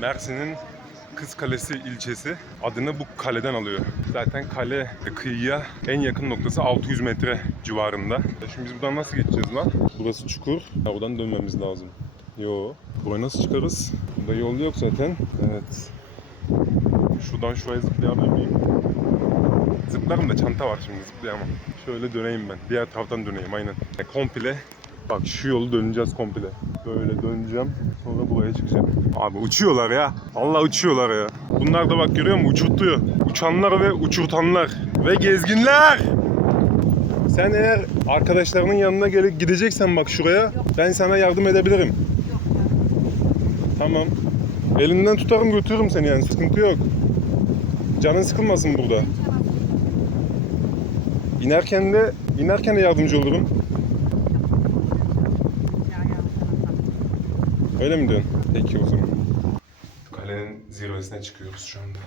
Mersin'in Kız Kalesi ilçesi adını bu kaleden alıyor. Zaten kale kıyıya en yakın noktası 600 metre civarında. Ya Şimdi biz buradan nasıl geçeceğiz lan? Burası çukur. Ya dönmemiz lazım. Yo. Buraya nasıl çıkarız? Burada yol yok zaten. Evet. Şuradan şuraya zıplayabilir miyim? Zıplarım da çanta var şimdi zıplayamam. Şöyle döneyim ben. Diğer taraftan döneyim aynen. E, komple. Bak şu yolu döneceğiz komple. Böyle döneceğim. Sonra buraya çıkacağım. Abi uçuyorlar ya. Allah uçuyorlar ya. Bunlar da bak görüyor musun? Uçurtuyor. Uçanlar ve uçurtanlar. Ve gezginler. Sen eğer arkadaşlarının yanına gelip gideceksen bak şuraya ben sana yardım edebilirim. Tamam. Elinden tutarım götürürüm seni yani sıkıntı yok. Canın sıkılmasın burada. İnerken de inerken de yardımcı olurum. Öyle mi diyorsun? Peki o zaman. Kalenin zirvesine çıkıyoruz şu anda.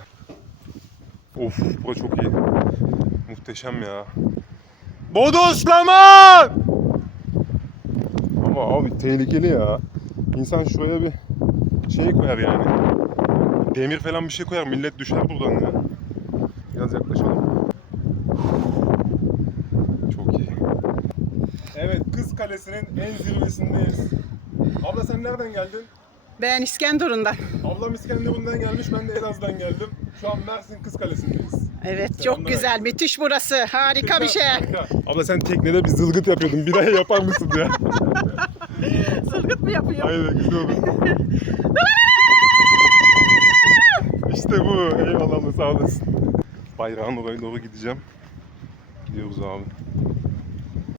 Of, bura çok iyi. Muhteşem ya. Bodoslaman! Ama abi tehlikeli ya. İnsan şuraya bir şey koyar yani. Demir falan bir şey koyar. Millet düşer buradan ya. Biraz yaklaşalım. Çok iyi. Evet, Kız Kalesi'nin en zirvesindeyiz. Abla sen nereden geldin? Ben İskenderun'dan. Ablam İskenderun'dan gelmiş, ben de Elazığ'dan geldim. Şu an Mersin Kız Kalesi'ndeyiz. Evet Selamlar. çok güzel, müthiş burası. Harika bir şey. Harika. Abla sen teknede bir zılgıt yapıyordun. Bir daha yapar mısın ya? Sırgıt mı yapıyor? Aynen güzel olur. işte bu. Eyvallah sağ olasın. Bayrağın oraya doğru gideceğim. Gidiyoruz abi.